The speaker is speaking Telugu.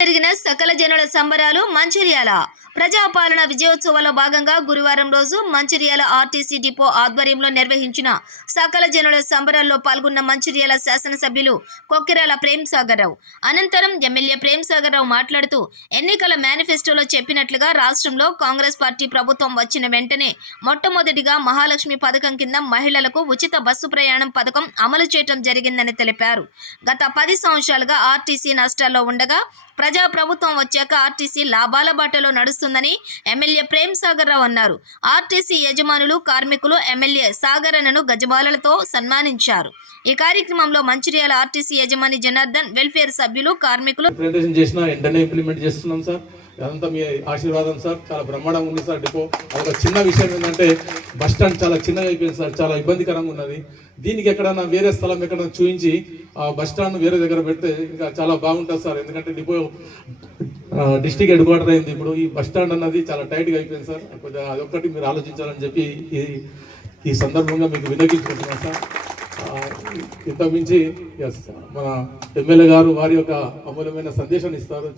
జరిగిన సకల జనుల సంబరాలు మంచిర్యాల ప్రజాపాలన విజయోత్సవాల్లో భాగంగా గురువారం రోజు మంచిర్యాల ఆర్టీసీ డిపో ఆధ్వర్యంలో నిర్వహించిన సకల జనుల సంబరాల్లో పాల్గొన్న మంచిర్యాల శాసనసభ్యులు కొక్కిరాల ప్రేమ్ సాగర్ రావు అనంతరం ఎమ్మెల్యే ప్రేమ్ సాగర్ రావు మాట్లాడుతూ ఎన్నికల మేనిఫెస్టోలో చెప్పినట్లుగా రాష్ట్రంలో కాంగ్రెస్ పార్టీ ప్రభుత్వం వచ్చిన వెంటనే మొట్టమొదటిగా మహాలక్ష్మి పథకం కింద మహిళలకు ఉచిత బస్సు ప్రయాణం పథకం అమలు చేయడం జరిగిందని తెలిపారు. గత 10 సంవత్సరాలుగా ఆర్టీసీ నష్టాల్లో ఉండగా ప్రజా ప్రభుత్వం వచ్చాక ఆర్టీసీ లాభాల బాటలో నడుస్తుందని ఎమ్మెల్యే ప్రేమ్ సాగర్ రావు అన్నారు. ఆర్టీసీ యజమానులు, కార్మికులు ఎమ్మెల్యే సాగర్ అన్నను గజమాలలతో సన్మానించారు. ఈ కార్యక్రమంలో మంచిర్యాల ఆర్టీసీ యజమాని జనార్దన్, వెల్ఫేర్ సభ్యులు, కార్మికులు ఇంప్లిమెంట్ చేస్తున్నాం సార్. అదంతా మీ ఆశీర్వాదం సార్. చాలా బ్రహ్మాండంగా ఉంది సార్ డిపో. ఒక చిన్న విషయం ఏంటంటే బస్ స్టాండ్ చాలా చిన్నగా అయిపోయింది సార్, చాలా ఇబ్బందికరంగా ఉన్నది. దీనికి ఎక్కడన్నా వేరే స్థలం ఎక్కడన్నా చూపించి ఆ బస్ స్టాండ్ వేరే దగ్గర పెడితే ఇంకా చాలా బాగుంటుంది సార్. ఎందుకంటే డిపో డిస్టిక్ హెడ్ క్వార్టర్ అయింది. ఇప్పుడు ఈ బస్ స్టాండ్ అన్నది చాలా టైట్గా అయిపోయింది సార్. కొద్దిగా అదొక్కటి మీరు ఆలోచించాలని చెప్పి ఈ సందర్భంగా మీకు వినియోగించుకుంటున్నాను సార్. ఇంతకుమించి మన ఎమ్మెల్యే గారు వారి యొక్క అమూల్యమైన సందేశాన్ని ఇస్తారు.